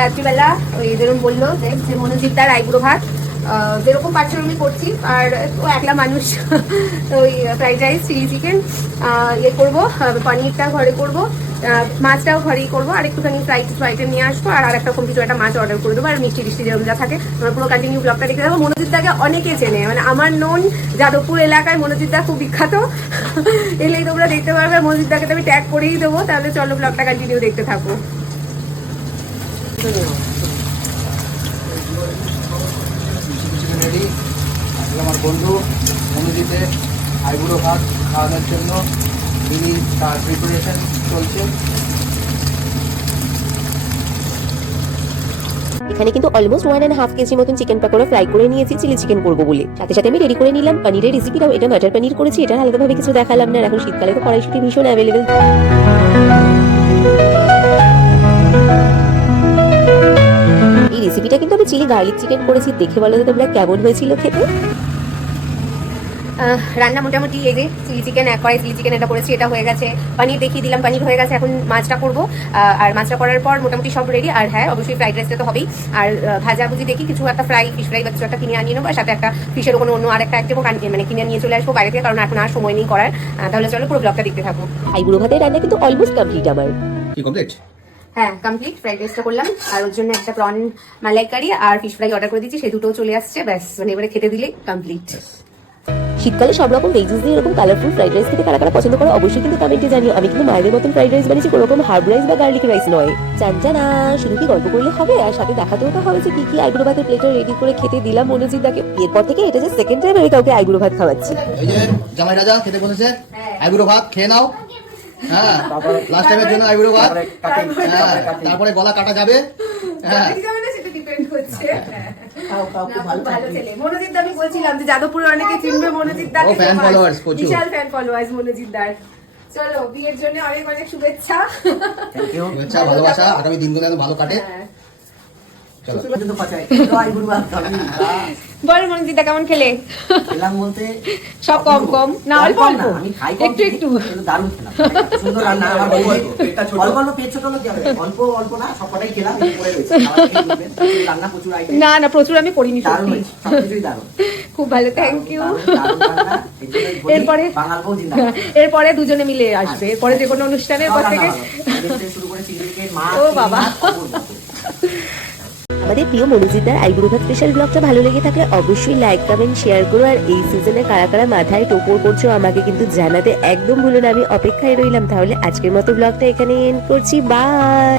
রাত্রিবেলা ওই যেরকম বললো যে মনোজিৎদার আইবুড়ো ভাত যেরকম পারছে আমি করছি, আর ও একলা মানুষ ওই ফ্রাইড রাইস, চিলি চিকেন ইয়ে করবো, পনিরটা ঘরে করবো, মাছটাও ঘরেই করবো, আর একটুখানি ফ্রাইড নিয়ে আসবো, আর একটা রকম কিছু একটা মাছ অর্ডার করে দেবো, আর মিষ্টি টিষ্টি যেরকম যা থাকে তোমার পুরো কন্টিনিউ ব্লগটা দেখে দেবো। মনোজিৎদাকে অনেকে চেনে, মানে আমার নোন যাদবপুর এলাকায় মনোজিৎদা খুব বিখ্যাত। এলেই তোমরা দেখতে পারবে, মনোজিৎদাকে তো আমি ট্যাগ করেই দেবো। তাহলে চলো ব্লগটা কন্টিনিউ দেখতে থাকো। আমার বন্ধু মনোজিতের আইবুড়ো ভাত খাওয়ানোর জন্য তার প্রিপারেশন চলছে। এখানে কিন্তু অলমোস্ট 1.5 কেজি মতন চিকেন পাকোড়া ফ্রাই করে নিয়েছি চিলি চিকেন করবো বলে। সাথে সাথে আমি রেডি করে নিলাম পনিরের রেসিপিটাও। এটা বাটার পনির করেছি, এটা আলাদাভাবে কিছু দেখালাম না। এখন শীতকালে তো কড়াইশুঁটি ভীষণ অ্যাভেলেবেল। এই রেসিপিটা কিন্তু আমি চিলি গার্লিক চিকেন করেছি। দেখে বলো তো তোমরা কেমন হয়েছিল খেতে। রান্না মোটামুটি এই যে চিলি চিকেন, এক কড়াই চিলি চিকেন এটা করেছি, এটা হয়ে গেছে। পনির দেখিয়ে দিলাম, পনির হয়ে গেছে। এখন মাছটা করবো, আর মাছটা করার পর মোটামুটি সব রেডি। আর হ্যাঁ, অবশ্যই ফ্রাইড রাইসটা তো হবেই। আর ভাজাভুজি দেখি কিছু একটা ফিশ ফ্রাই বা কিছু একটা কিনে আনিয়ে নেবো, আর সাথে একটা ফিশের কোনো অন্য আরেকটা আইটেমও মানে কিনে নিয়ে চলে আসবো বাইরে থেকে, কারণ এখন আর সময় নেই করার। তাহলে চলো পুরো ব্লগটা দেখতে থাকো। আইবুড়ো ভাতের রান্না কিন্তু অলমোস্ট কমপ্লিট আমার। কি কমপ্লিট? হ্যাঁ কমপ্লিট। ফ্রাইড রাইসটা করলাম, আর ওর জন্য একটা প্রন মালাইকারি আর ফিশ ফ্রাই অর্ডার করে দিচ্ছি, সেই দুটোও চলে আসছে। ব্যাস, মানে এবারে খেতে দিলেই কমপ্লিট। শীতকালে সব রকম ভেজিস দিয়ে এরকম কালারফুল ফ্রাইড রাইস খেতে কারা কারা পছন্দ করো অবশ্যই কিন্তু কমেন্টে জানিও। আমি কিন্তু মায়ের মতন ফ্রাইড রাইস বানিয়েছি, কোনো রকম হার্ব রাইস বা গার্লিক রাইস নয়। জানা শুধু কি গল্প করলে হবে, আর সাথে দেখাতেও তো হবে যে কি কি আইবুড়ো ভাতের প্লেটটা রেডি করে খেতে দিলাম মনোজিৎদাকে। এরপর থেকে এটা যে সেকেন্ড টাইম আমি কাউকে আইবুড়ো ভাত খাওয়াচ্ছি। এই যে জামাই রাজা খেতে বলেছে, আইবুড়ো ভাত খেয়ে নাও। হ্যাঁ, লাস্ট টাইমের জন্য আইবুড়ো ভাত। তারপরে গলা কাটা যাবে। হ্যাঁ, মনোজিৎদা আমি বলছিলাম যে যাদবপুরে অনেকে চিনবে মনোজিৎদাকে, ফ্যান ফলোয়ার্স প্রচুর, বিশাল ফ্যান ফলোয়ার্স মনোজিৎদার। চলো, বিয়ের জন্য অনেক অনেক শুভেচ্ছা। থ্যাংক ইউ, শুভেচ্ছা, ভালোবাসা, আগামী দিনগুলো যেন ভালো কাটে। চলো বল মনোজিৎদা কেমন খেলে? খেলাম বলতে সব কম কম না, অল্প অল্প, আমি খাই একটু একটু। দারুণ খেলাম, সুন্দর রান্না। আমার অল্প অল্প পেট ছোট হলো কি হবে, অল্প অল্প না সবকটাই খেলাম। পরে রয়েছে রান্না প্রচুর আইটেম। না না, প্রচুর আমি করিনি, দারুণ সত্যি হয়েছে, সবকিছুই দারুণ, খুব ভালো, থ্যাংক ইউ। এরপরে এরপরে দুজনে মিলে আসবে, এরপরে যে কোনো অনুষ্ঠানের পর থেকে শুরু করে চিকেন মা। ও বাবা। আমাদের প্রিয় মনোজিৎদার আইবুড়ো ভাত স্পেশাল ব্লগটা ভালো লেগে থাকলে অবশ্যই লাইক কমেন্ট শেয়ার করো। আর এই সিজনে কারা কারা মাথায় টোপর করছো আমাকে কিন্তু জানাতে একদম ভুলো না, আমি অপেক্ষায় রইলাম। তাহলে আজকের মতো ব্লগটা এখানে এন্ড করছি, বাই।